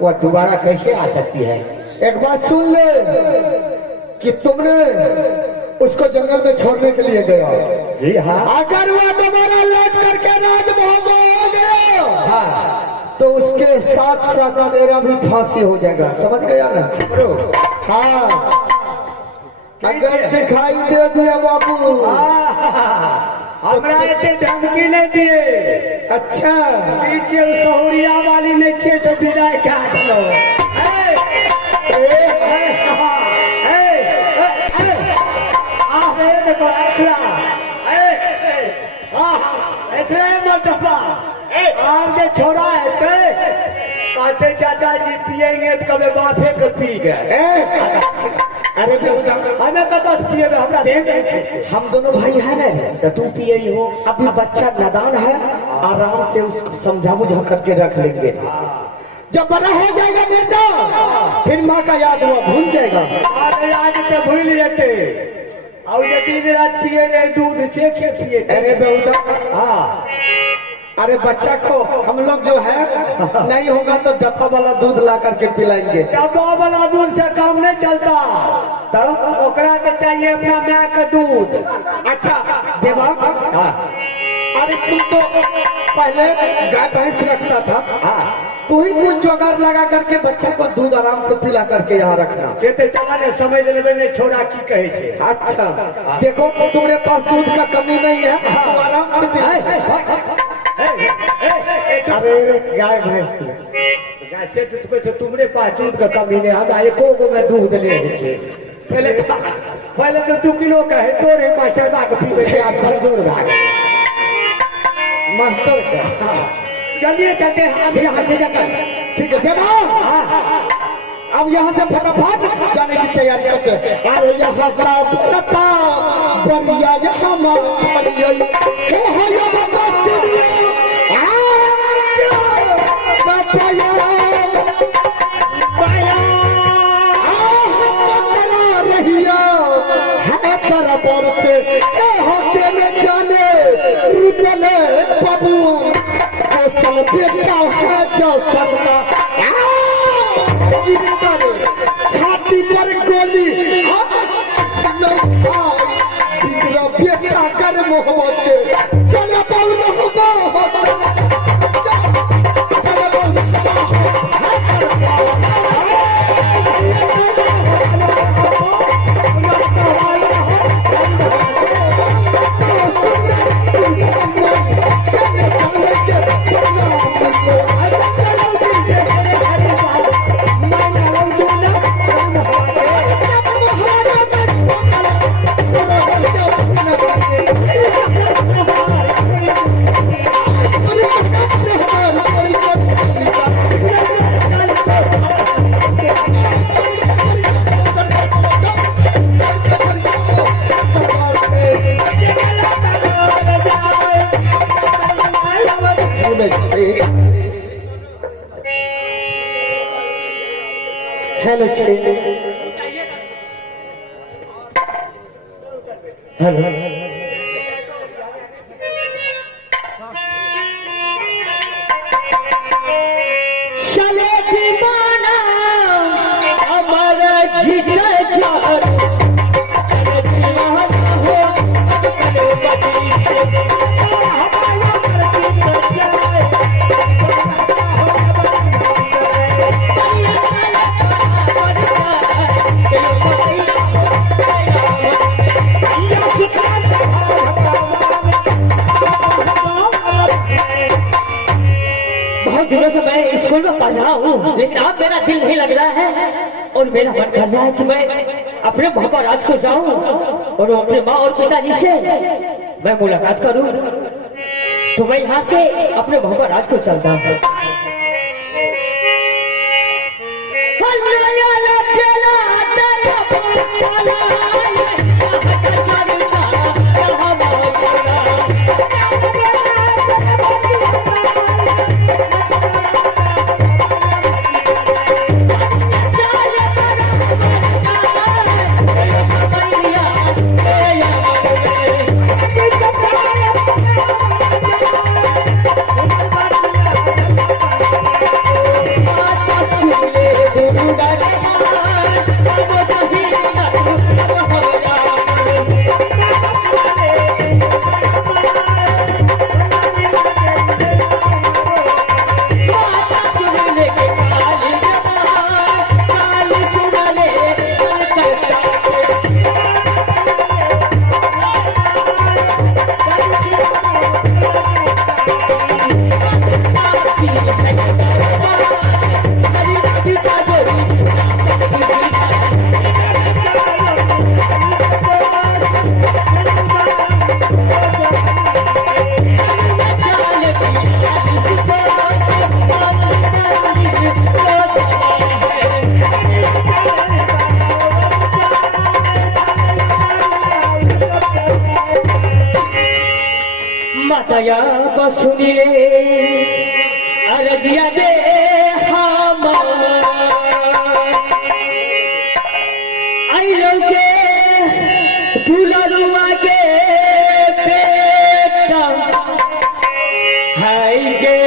वह दोबारा कैसे आ सकती है? एक बात सुन ले कि तुमने उसको जंगल में छोड़ने के लिए गया। जी हाँ। अगर वह दोबारा लौट करके राजमहल में आ गया हाँ तो उसके साथ साथ मेरा भी फांसी हो जाएगा, समझ गया ना? हाँ, अगर दिखाई दे दिया बाबू हमरा इतने धमकी नहीं दिए। अच्छा पीछे सहुरिया वाली नहीं छे तो विदाई क्या दो। छोड़ा है कहते चाचा जी पियेंगे तो कभी बाफे को पी गए। अरे हमें कतो से पिए हमरा दे दे छे। हम दोनों भाई है ना, तो तू पिए हो। अभी बच्चा नादान है, आराम से उसको समझा बुझा करके रख लेंगे। जब बड़ा हो जाएगा बेटा फिर माँ का याद हुआ भूल जाएगा। याद तो भूल जाते और ये दिन रात पिए रहे दूध से के पिए। अरे बेहुदा, हाँ अरे बच्चा को हम लोग जो है नहीं होगा तो डब्बा वाला दूध ला करके पिलाएंगे। डब्बा वाला दूध से काम नहीं चलता, तो ओकरा के चाहिए अपना माँ का दूध। अच्छा देवा, हाँ अरे तू तो पहले गाय भैंस रखता था, हाँ तू ही कुछ जुगाड़ लगा करके बच्चे को दूध आराम से पिला करके यहाँ रखना। से तो चला ने समझ लेवे नहीं छोड़ा की कहे छे। अच्छा देखो तुम्हारे पास दूध का कमी नहीं है, तो आराम से पिला। अरे गाय भैंस गाय से तो तुम्हारे पास दूध का कमी नहीं, हम एको गो में दूध ले छे। पहले तो 2 किलो का है तोरे मास्टर बा के पीवे के आप खरजोर बा मास्टर का। चलिए चलते हैं आप यहाँ से जाकर। ठीक है देवा, अब यहाँ से फटाफट जाने की तैयारी करते। अरे यहाँ बड़ा पता बढ़िया यहाँ मार छोड़िए से होते में जाने रुपले बबुआ कौशल बेटा है जो सबका छाती पर गोली बेटा कर मोहब्बत के चलो हेलो हेलो चले दीवाना हमारा जीत जान चले दीवाना हो करो बड़ी से दिनों से मैं स्कूल में पढ़ रहा हूँ, लेकिन अब मेरा दिल नहीं लग रहा है और मेरा मन कर रहा है कि मैं अपने महाराज को जाऊं और अपने माँ और पिताजी से मैं मुलाकात करूं। तो मैं यहाँ से अपने महाराज को चलता हूँ। तो सुनिए अरजिया दे हम आई लोग के दुलरुआ के बेटा हाय गे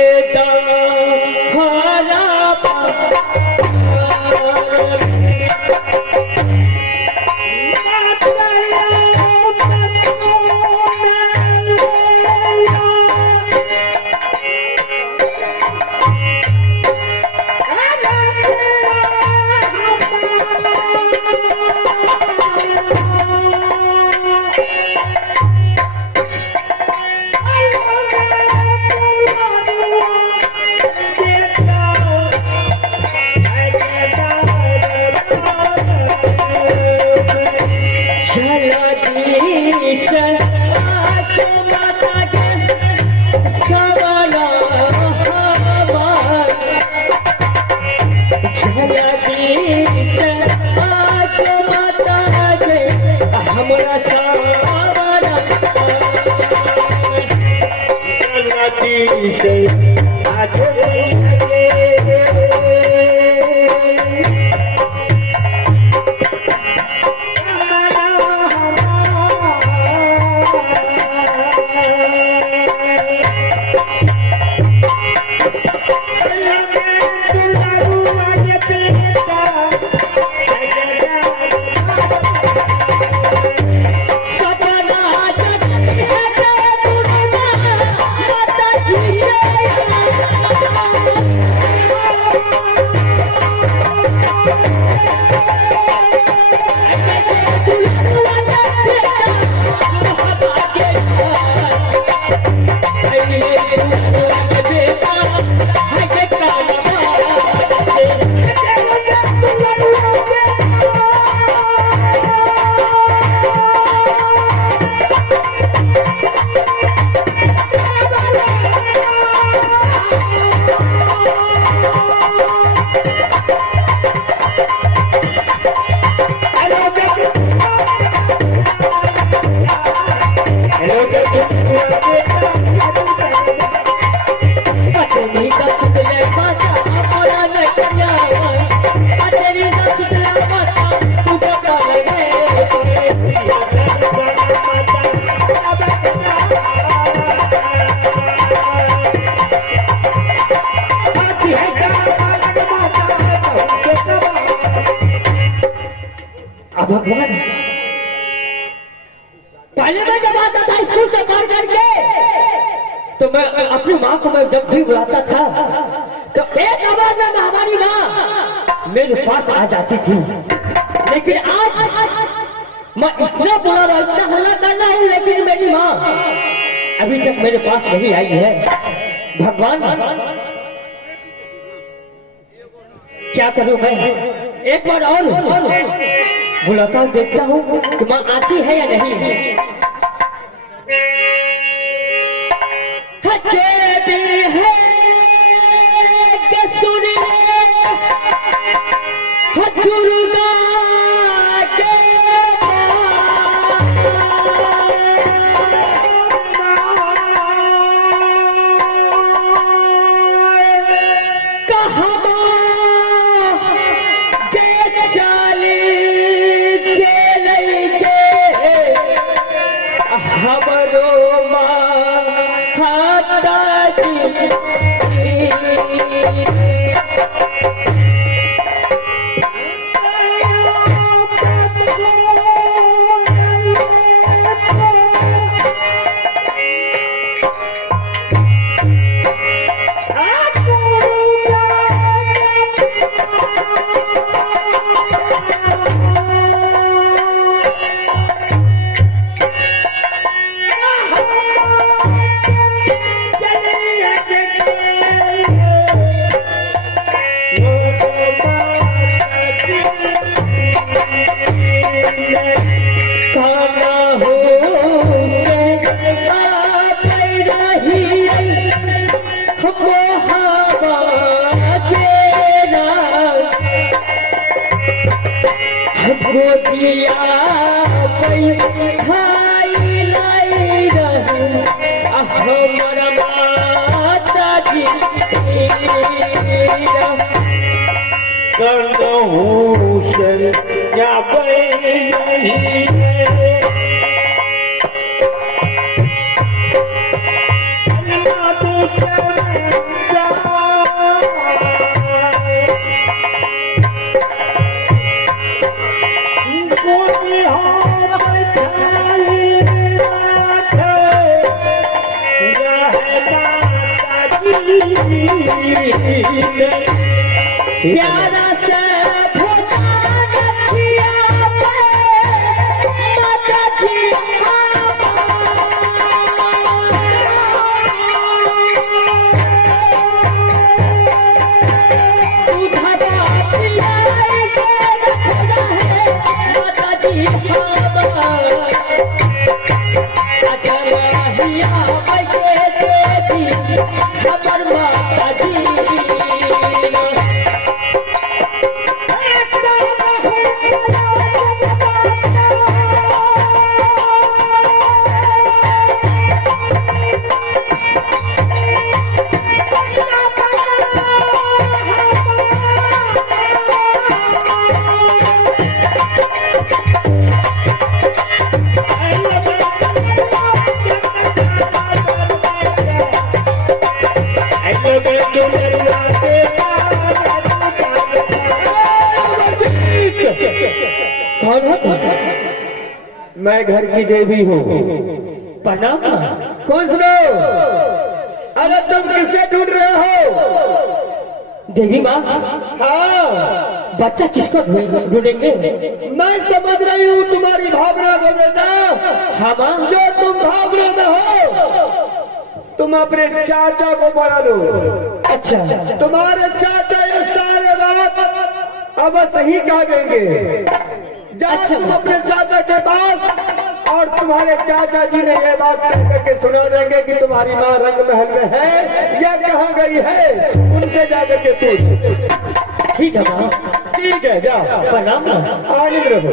भगवान पहले मैं जब आता था स्कूल से पढ़ करके तो मैं अपनी माँ को मैं जब भी बुलाता था तो एक आवाज में हमारी माँ मेरे पास आ जाती थी। लेकिन आज मैं इतना बुला रहा इतना हल्ला करना हूँ लेकिन मेरी माँ अभी तक मेरे पास नहीं आई है। भगवान क्या करूं मैं, एक बार और बुलाता हूं, देखता हूं कि माँ आती है या नहीं। तेरे भी है कि सुन ले दुर्गा के खाई लाई रही हमर माँ करनहु शर्या नहीं प्यारा सा मैं घर की देवी हूँ। प्रणाम। कौन सुनो? अरे तुम किसे ढूंढ रहे हो? देवी माँ। हाँ, बच्चा किसको ढूंढेंगे? मैं समझ रही हूँ तुम्हारी भावना को बेटा। हाँ माँ। जो तुम भावना में हो, तुम अपने चाचा को बना लो। अच्छा। तुम्हारे चाचा ये सारे बात अब सही कह देंगे। जाओ तुम अपने चाचा के पास और तुम्हारे चाचा जी ने ये बात कह करके सुना देंगे कि तुम्हारी माँ रंग महल में है या कहाँ गई है। उनसे जाकर के पूछ। ठीक है माँ। ठीक है, जाओ। प्रणाम। आनंद रहो।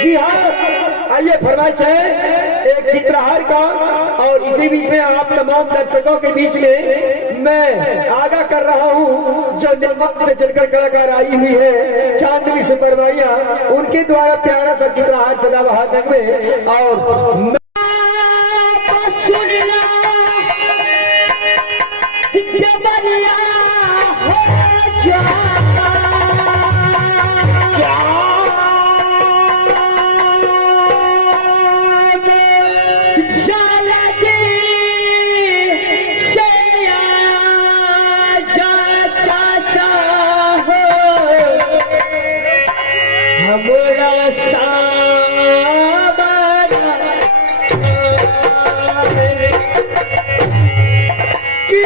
जी हाँ, आइए। फरमाइश है एक चित्रहार का, और इसी बीच में आप तमाम दर्शकों के बीच में मैं आगाह कर रहा हूँ जो निर्माण से चलकर कलाकार आई हुई है चांदनी सुपरवाइया, उनके द्वारा प्यारा सा चित्रहार सदाबहार नगमे। और कि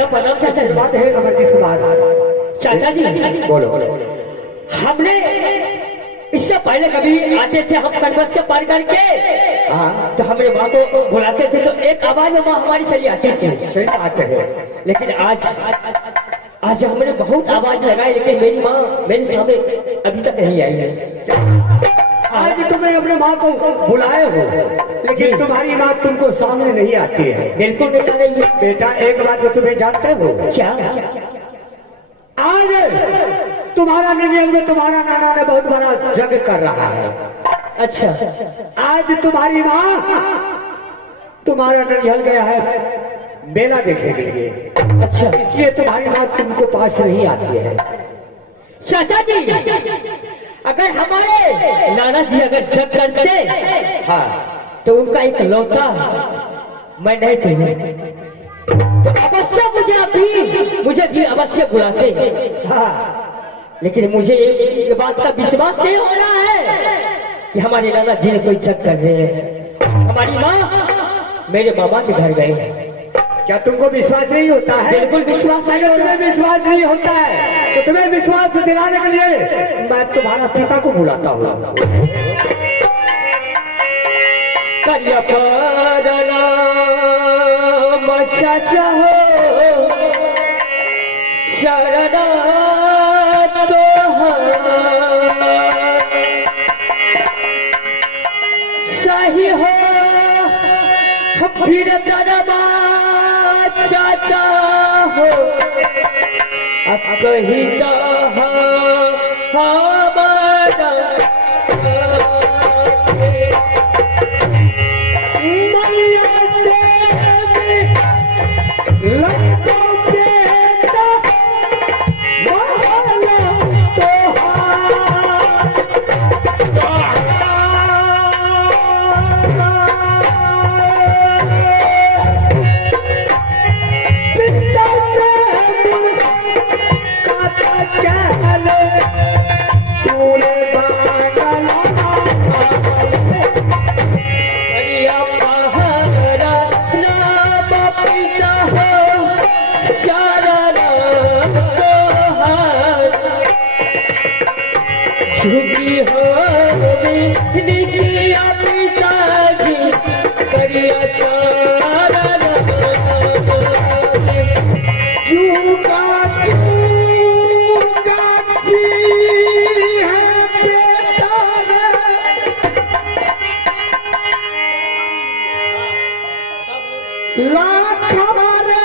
प्रणाम प्रणाम चाचा जी। आशीर्वाद है अमरजीत कुमार। चाचा जी बोलो। हमने इससे पहले कभी आते थे हम कन्वर्स से पार करके, हाँ तो हमारे माँ को बुलाते थे तो एक आवाज में माँ हमारी चली आती थी। सही बात है। लेकिन आज हमने बहुत आवाज लगाई, लेकिन मेरी माँ मेरे सामने अभी तक नहीं आई है। आज तुम्हें अपने माँ को बुलाए हो, लेकिन तुम्हारी माँ तुमको सामने नहीं आती है। बिल्कुल नहीं आ रही है। बेटा एक बात को तुम्हें जानते हो, क्या? आज तुम्हारा निर्णय में तुम्हारा नाना ने बहुत बड़ा जग कर रहा है। अच्छा, आज तुम्हारी माँ तुम्हारा निर्णय गया है मेला देखने के लिए। अच्छा, इसलिए तुम्हारी माँ तुमको पास नहीं आती है। चाचा जी अगर हमारे नाना जी अगर जग करते हाँ तो उनका एक लौता मैं नहीं थी, तो अवश्य मुझे भी अवश्य बुलाते। हाँ, लेकिन मुझे ये बात का विश्वास नहीं हो रहा है कि हमारे नाना जी ने कोई जग कर रहे हैं। हमारी माँ मेरे मामा के घर गए हैं। क्या तुमको विश्वास नहीं होता है? बिल्कुल विश्वास है। अगर तुम्हें विश्वास नहीं होता है तो तुम्हें विश्वास दिलाने के लिए मैं तुम्हारा पिता को बुलाता हूँ। करिया पारना चाचा हो शरणा तो सही हो फिर दरबा चाचा हो कही छुट्टी हो निकिया पिताजी करिया चारा चूका चूका जी है बेटा लाख हमारे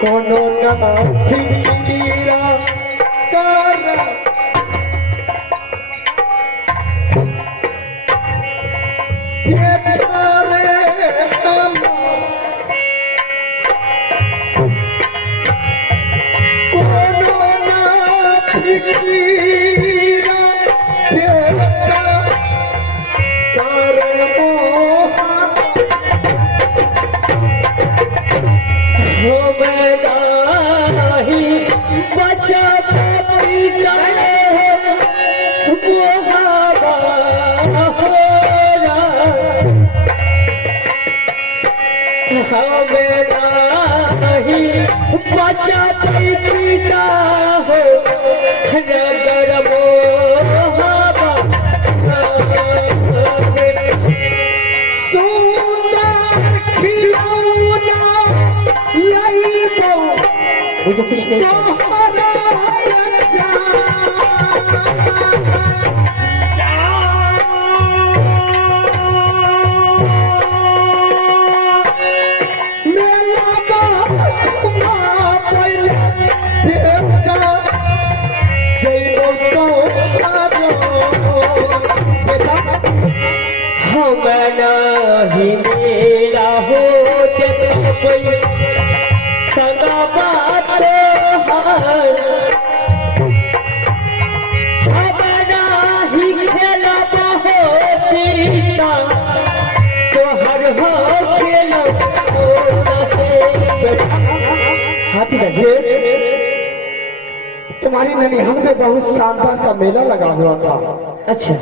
कोनो ना फिकीरा कर हवा हो हमें नहीं बचा पीता हो नगर वो हवा सुंदर खिलौना लाइबो मुझे कुछ नहीं नहीं मेरा होते तो कोई संगा बात हमारा ही खेला पीता तो हर हो खेलो तुम्हारी ननिहाल में बहुत शानदार का मेला लगा हुआ था। अच्छा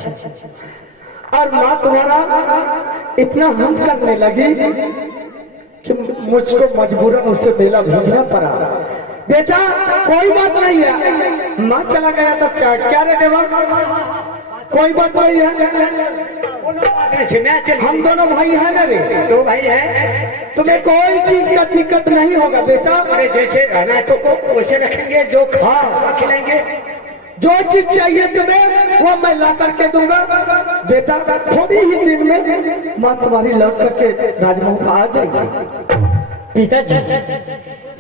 और माँ तुम्हारा इतना हम करने लगी कि मुझको मजबूरन उसे मेला भेजना पड़ा। बेटा कोई बात नहीं है, माँ चला गया तो क्या क्या रे देवा, कोई बात नहीं है, हम दोनों भाई हैं ना रे, दो भाई हैं, तुम्हें कोई चीज का दिक्कत नहीं होगा बेटा। अरे जैसे रहना तो वैसे रखेंगे, जो खिलाएंगे, जो चीज चाहिए तुम्हें वो मैं ला करके दूंगा। बेटा थोड़ी ही दिन में माँ तुम्हारी लौट करके राजमहल पर आ जाएगी। पिताजी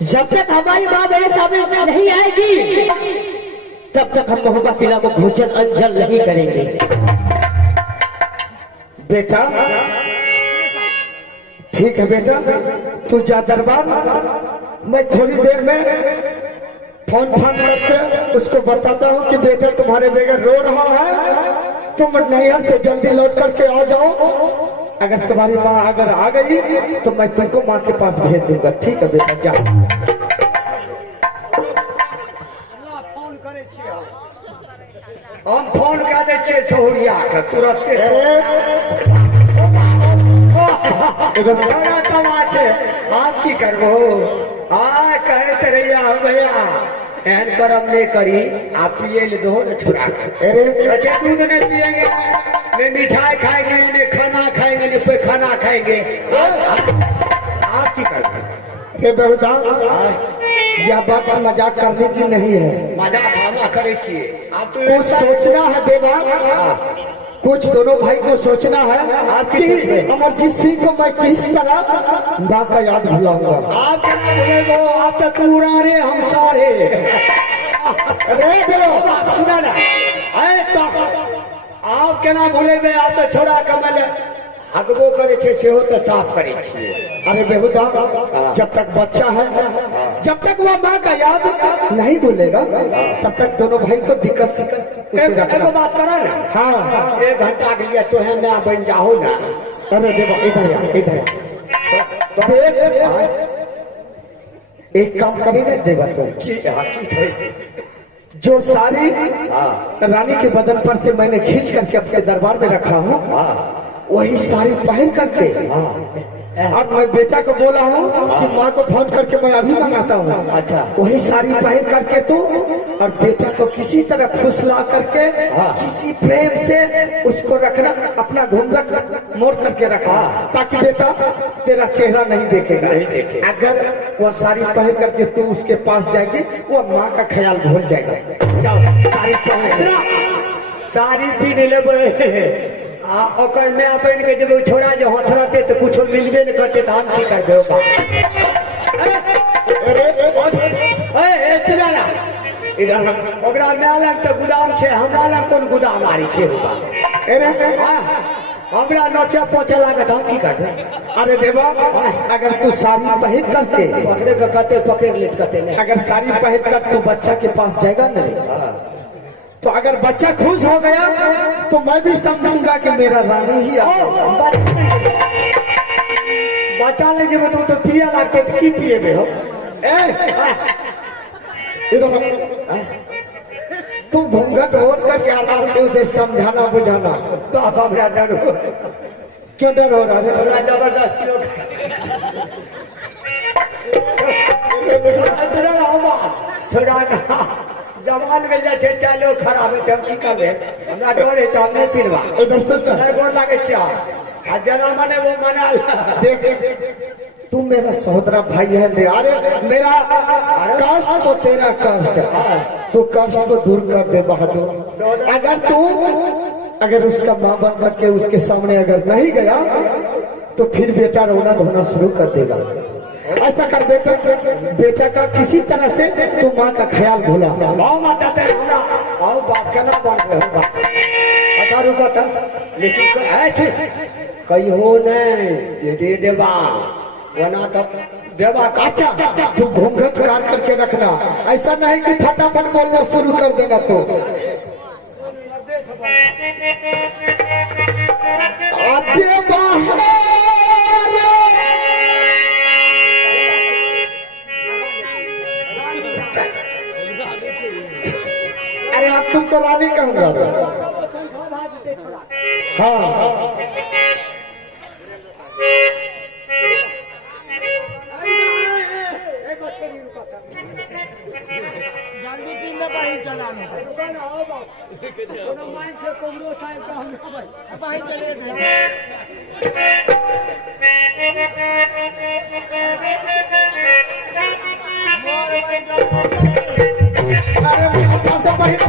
जब तक हमारी माँ मेरे सामने नहीं आएगी तब तक हम मोहब्बा किला को भोजन अंजल नहीं करेंगे। बेटा ठीक है बेटा, तू जा दरबार, मैं थोड़ी देर में फोन करके उसको बताता हूँ कि बेटा तुम्हारे बगैर रो रहा है, तुम नैहर से जल्दी लौट करके आ जाओ। अगर तुम्हारी माँ अगर आ गई तो मैं तुमको माँ के पास भेज दूंगा। ठीक है बेटा जा। हम फोन कर दे छे सोहरिया के तुरंत आप की करबो कहे तो रैया भैया एहन करम नहीं करी, आप पिए ले दो न छुड़ा के। अच्छा दूध नहीं पिएंगे, नहीं मिठाई खाएंगे, नहीं खाना खाएंगे, नहीं पैखाना खाएंगे, आप की करबो? बेहुदा यह बात मजाक करने की नहीं है, मजाक हम करे छिए। आप तो कुछ सोचना है देवा, कुछ दोनों भाई को सोचना है कि अमरजीत सिंह को मैं किस तरह माँ का याद भुलाऊंगा। आप क्या बोले वो, आप तो पूरा रे हम सारे अरे देवा सुना ना, तो आप केना भूले गए? आप तो छोड़ा कमल हकबो करे छे सेहो तो साफ करे छिए। अरे बेहुदा जब तक बच्चा है, जब तक वो माँ का याद नहीं भूलेगा तब तक दोनों भाई को दिक्कत शिकत एगो बात करा ना। हाँ 1 घंटा के लिए तो है मैं बन जाओ ना। अरे देवा इधर आ, इधर एक काम करेगा देवा तो जो साड़ी रानी के बदन पर से मैंने खींच करके अपने दरबार में रखा हूँ वही साड़ी पहन करके अब मैं बेटा को बोला हूँ कि माँ को फोन करके मैं अभी मंगाता हूँ। अच्छा वही साड़ी पहन करके तू और बेटा को किसी तरह फुसला करके किसी प्रेम से उसको रखना, अपना घूंघट मोड़ करके रखा ताकि बेटा तेरा चेहरा नहीं देखेगा। अगर वह साड़ी पहन करके तू उसके पास जाएगी वो माँ का ख्याल भूल जाएगा। जाओ साड़ी पहन, साड़ी पीने ले ओकर में अपन के जब छोड़ा जो हाथ रहते तो कुछ मिलबे न करते तो हम की कर देगा। ए चला ना इधर ओकरा में अलग तो गुदाम छे, हमरा लग कौन गुदाम आरी छे होगा। हमरा नचे पोछे लागत हम की कर दे। अरे देवा अगर तू साड़ी पहन करके पकड़े के कहते पकड़ लेत कहते नहीं, अगर साड़ी पहन कर तू बच्चा के पास जाएगा नहीं तो अगर बच्चा खुश हो गया तो मैं भी समझूंगा कि मेरा रानी ही बच्चा ले जब तो पिया लागते तो की पिए हो। तू घूंघट ओढ़ कर क्या रहा है उसे समझाना बुझाना। तो आप मेरा डर हो, क्यों डर हो रहा है? थोड़ा जबरदस्ती थोड़ा ना जवान मिल जाए चालो खराब है तब की करबे हमरा डर है सामने फिरवा इधर सुन नहीं गोर लागे छिया आ जना माने वो मना देख तू मेरा सहोदरा भाई है अरे मेरा कष्ट तो तेरा कष्ट है, तू कष्ट को दूर कर दे बहादुर। अगर उसका माँ बन के उसके सामने अगर नहीं गया तो फिर बेटा रोना धोना शुरू कर देगा। ऐसा कर बेटा का किसी तरह से तू माँ का ख्याल भूला। आओ माता तेरे होना आओ बात करना बन रहे हो बात अच्छा रुको था लेकिन ऐसे कहीं हो नहीं ये दे देवा वना तो देवा अच्छा तू घूंघट काट करके रखना, ऐसा नहीं कि फटाफट बोलना शुरू कर देना। तो आते बाहर अरे आप तुमको रानी कहूंगा। हाँ जल्दी पीने पानी चलाने का दुकान आओ बाप कोनो माइन से कोमरो साहब का हम भाई चले गए अरे अच्छा से पहले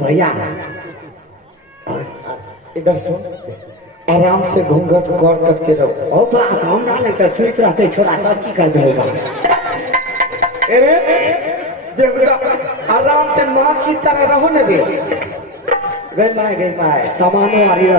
भैया इधर सुन, आराम से घूंघट कर करके रहो। ओ बाप हम ना लेकर सुइत रहते छोड़ा तब की कर देगा। अरे देवता आराम से माँ की तरह रहो न। गई माए सामानो आ रही